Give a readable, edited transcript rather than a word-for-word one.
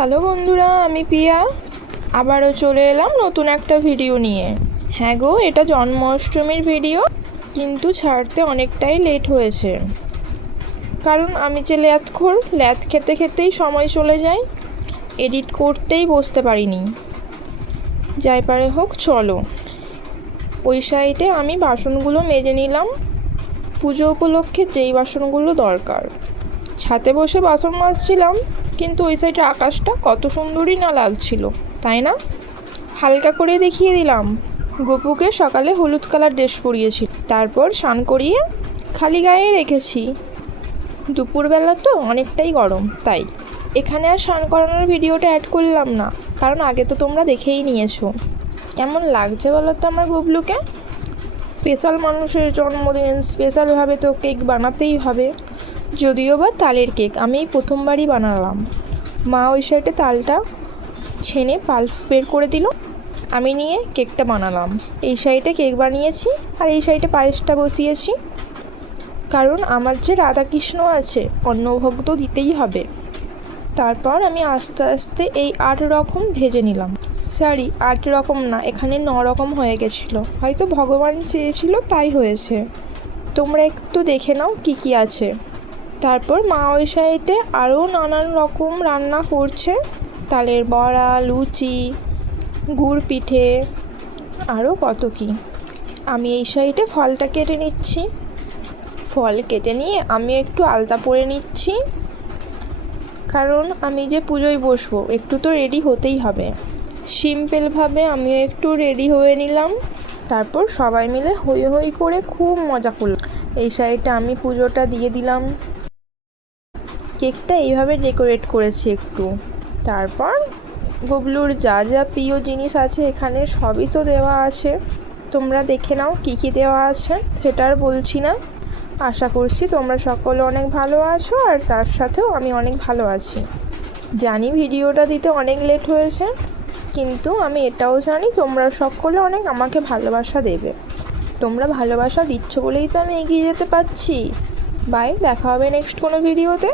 Hello বন্ধুরা, আমি পিয়া আবারও চলে এলাম নতুন একটা ভিডিও নিয়ে। হ্যাঁ গো, এটা জন্মাষ্টমীর ভিডিও, কিন্তু ছাড়তে অনেকটাই লেট হয়েছে, কারণ আমি যে ল্যাদ খেতে খেতেই সময় চলে যায়, এডিট করতেই বসতে পারিনি। যাই পারে হোক, চলো ওই সাইডে আমি বাসনগুলো মেজে নিলাম। পুজো উপলক্ষে যেই বাসনগুলো দরকার, ছাদে বসে বাসন মাজছিলাম, কিন্তু ওই সাইডে আকাশটা কত সুন্দরই না লাগছিল, তাই না? হালকা করে দেখিয়ে দিলাম। গপুকে সকালে হলুদ কালার ড্রেস পরিয়েছি, তারপর স্নান করিয়ে খালি গায়ে রেখেছি। দুপুরবেলা তো অনেকটাই গরম, তাই এখানে আর স্নান করানোর ভিডিওটা অ্যাড করলাম না, কারণ আগে তো তোমরা দেখেই নিয়েছো। কেমন লাগছে বলো তো আমার গুবলুকে? স্পেশাল মানুষের জন্মদিন, স্পেশালভাবে তো কেক বানাতেই হবে। যদিও বা তালের কেক আমি প্রথমবারই বানালাম। মা ওই সাইডে তালটা ছেনে পাল্প বের করে দিল, আমি নিয়ে কেকটা বানালাম। এই সাইডে কেক বানিয়েছি আর এই সাইডে পায়েসটা বসিয়েছি, কারণ আমার যে রাধাকৃষ্ণ আছে, অন্নভোগ তো দিতেই হবে। তারপর আমি আস্তে আস্তে এই 8 রকম ভেজে নিলাম। সরি, 8 রকম না, এখানে 9 রকম হয়ে গেছিলো, হয়তো ভগবান চেয়েছিল তাই হয়েছে। তোমরা একটু দেখে নাও কি কি আছে। তারপর মা ওই সাইডে আরও নানান রকম রান্না করছে, তালের বড়া, লুচি, গুড় পিঠে, আরও কত কি। আমি এই সাইডে ফলটা কেটে নিচ্ছি। ফল কেটে নিয়ে আমি একটু আলতা পরে নিচ্ছি, কারণ আমি যে পুজোয় বসবো, একটু তো রেডি হতেই হবে। সিম্পলভাবে আমিও একটু রেডি হয়ে নিলাম। তারপর সবাই মিলে হই হই করে খুব মজা করলাম। এই সাইডে আমি পুজোটা দিয়ে দিলাম। কেকটা এইভাবে ডেকোরেট করেছি একটু। তারপর গুবলুর যা যা প্রিয় জিনিস আছে এখানে সবই তো দেওয়া আছে, তোমরা দেখে নাও কি কি দেওয়া আছে, সেটা আর বলছি না। আশা করছি তোমরা সকলে অনেক ভালো আছো, আর তার সাথেও আমি অনেক ভালো আছি। জানি ভিডিওটা দিতে অনেক লেট হয়েছে, কিন্তু আমি এটাও জানি তোমরা সকলে অনেক আমাকে ভালোবাসা দেবে। তোমরা ভালোবাসা দিচ্ছ বলেই তো আমি এগিয়ে যেতে পারছি। বাই, দেখা হবে নেক্সট কোনো ভিডিওতে।